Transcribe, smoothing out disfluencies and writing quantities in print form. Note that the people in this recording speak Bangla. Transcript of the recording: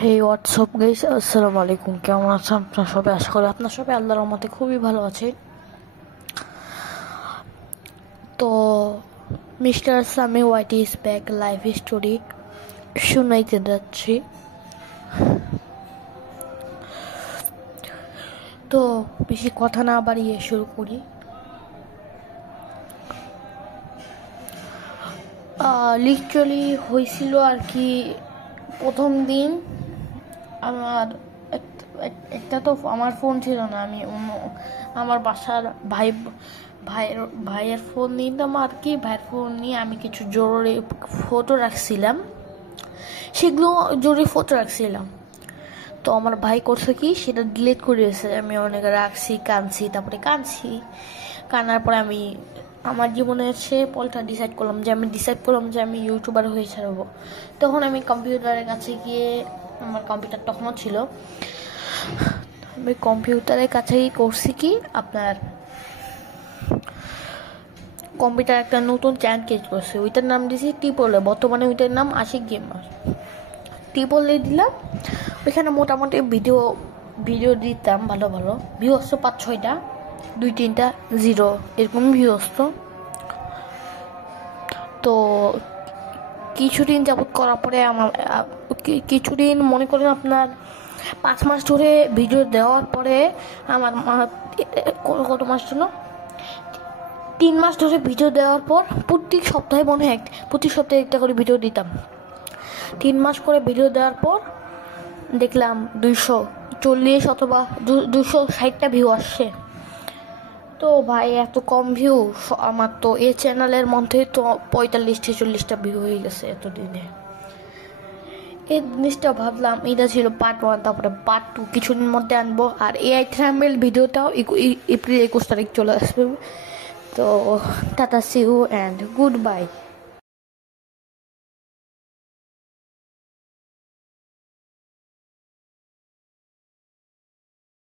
হে হোয়াটসঅ্যাপ গাইস, আসসালামু আলাইকুম। কেমন আছেন আপনার সবাই? আশা করি আপনার সবাই আল্লাহর রহমতে খুবই ভালো আছে। তো mister Sammy White is back life story শোনাইতে যাচ্ছি। তো বেশি কথা না বাড়িয়ে শুরু করি। লিটারালি হয়েছিল আর কি, প্রথম দিন আমার একটা তো আমার ফোন ছিল না, আমি অন্য আমার বাসার ভাইয়ের ফোন নিতাম আর কি। ভাইয়ের ফোন নিয়ে আমি কিছু জরুরি ফটো রাখছিলাম, সেগুলো জরুরি ফটো রাখছিলাম। তো আমার ভাই করছে কি, সেটা ডিলিট করে দিয়েছে। আমি অনেক রাখছি, কাঁদছি। কান্নার পরে আমি আমার জীবনের সে পলটা ডিসাইড করলাম যে আমি ইউটিউবার হয়ে ছাড়বো। তখন আমি কম্পিউটারের কাছে গিয়ে, আমার কম্পিউটার তখনও ছিল, আমি কম্পিউটারের কাছেই করছি কি আপনার কম্পিউটার একটা নতুন চ্যানেল ক্রিয়েট করছে, ওইটার নাম দিয়েছি টিপলে। বর্তমানে ওইটার নাম আশিক গেমার। টিপলে দিলাম, ওইখানে মোটামুটি ভিডিও দিতাম, ভালো ভালো ভিউ আসতো 5-6টা, 2-3টা জিরো এরকম ভিউ আসতো। তো কিছুদিন যাবত করার পরে আমার কিছুদিন মনে করেন আপনার 5 মাস ধরে ভিডিও দেওয়ার পরে আমার কত মাস জন্য 3 মাস ধরে ভিডিও দেওয়ার পর প্রতি সপ্তাহে একটা করে ভিডিও দিতাম। 3 মাস করে ভিডিও দেওয়ার পর দেখলাম 240 অথবা 260টা ভিউ আসছে। তো ভাই, এত কম ভিউ! আমার তো এই চ্যানেলের মধ্যে তো 45-46টা ভিউ হয়ে গেছে এতদিনে। এই জিনিসটা ভাবলাম এটা ছিল পার্ট 1, তারপরে পার্ট 2 কিছুদিন মধ্যে আনবো। আর এআই থাম্বনেল ভিডিওটাও এপ্রিল 21 তারিখ চলে আসবে। তো tata, see you and good by.